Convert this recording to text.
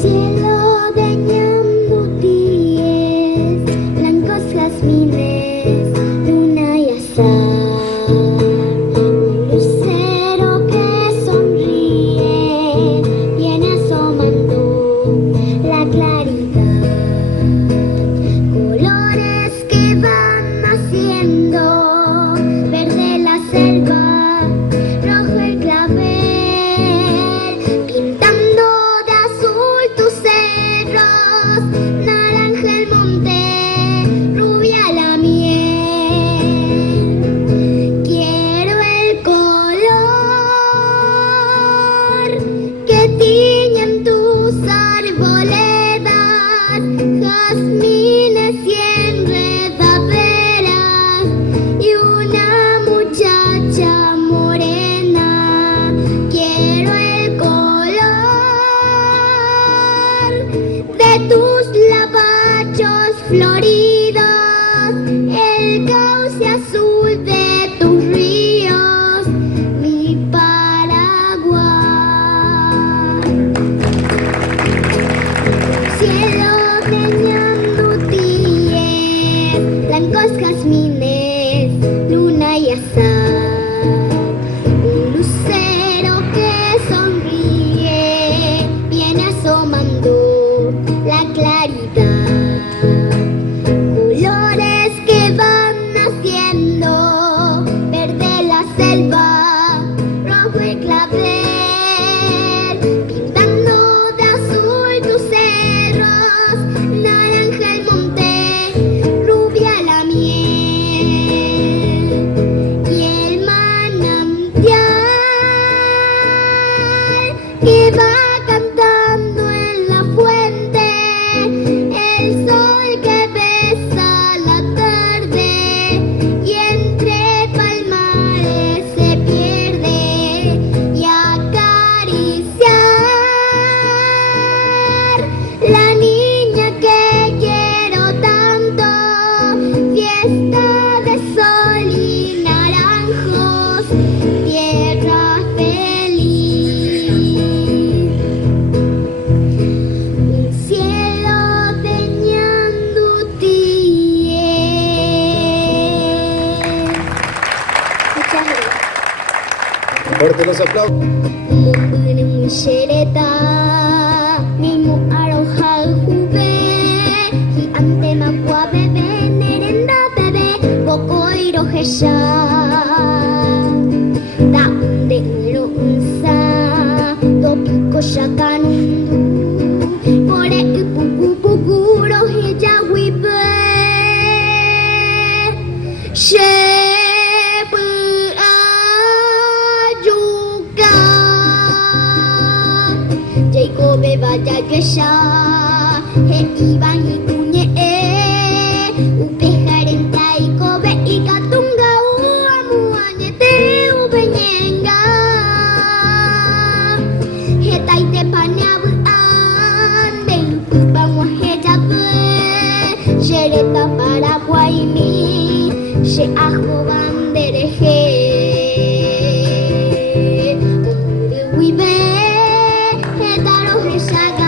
Cielo de ñanduties, blancos jazmines, luna y azar. Un lucero que sonríe, viene asomando la claridad. Colores que van naciendo, verde la selva, rojo el clavel, pintando de azul tus cerros, naranja el monte, rubia la miel. Quiero el color que tiñen tus arboledas, jazmines y enredaderas, y una muchacha morena. Quiero el color de tus lavachos floridos, el cauce azul de tus ríos, mi Paraguay. Cielo de ñanduties, blancos jazmines, luna y azar. Un lucero que sonríe, viene asomando la claridad. Colores que van naciendo, verde la selva, rojo el clavel, pintando de azul tus cerros, naranja el monte, rubia la miel, y el manantial que va cantando en la fuente, el sol que besa la tarde y entre palmares se pierde, y acariciar la niña que quiero tanto, fiesta de sol y naranjos, tierra feliz. Un cielo de ñanduties. Muchas gracias. Fuerte los aplausos. mombyryguive, mismo aroja juve, gigante macua bebé, merenda bebé, poco irojeya. Da unde unsa, topiko shakanundu, pore upukupukuro heja wibe. Shepu ajuga, Jacob baca kesha, he iban itunya upeharenta ikobe ikatunga uamuanya te ubenyenga, he taite panyabu ande kubangwa he jabe, jereta Paraguay mi, she ajo bandereje. Mombyryguive, hetaro heshaga.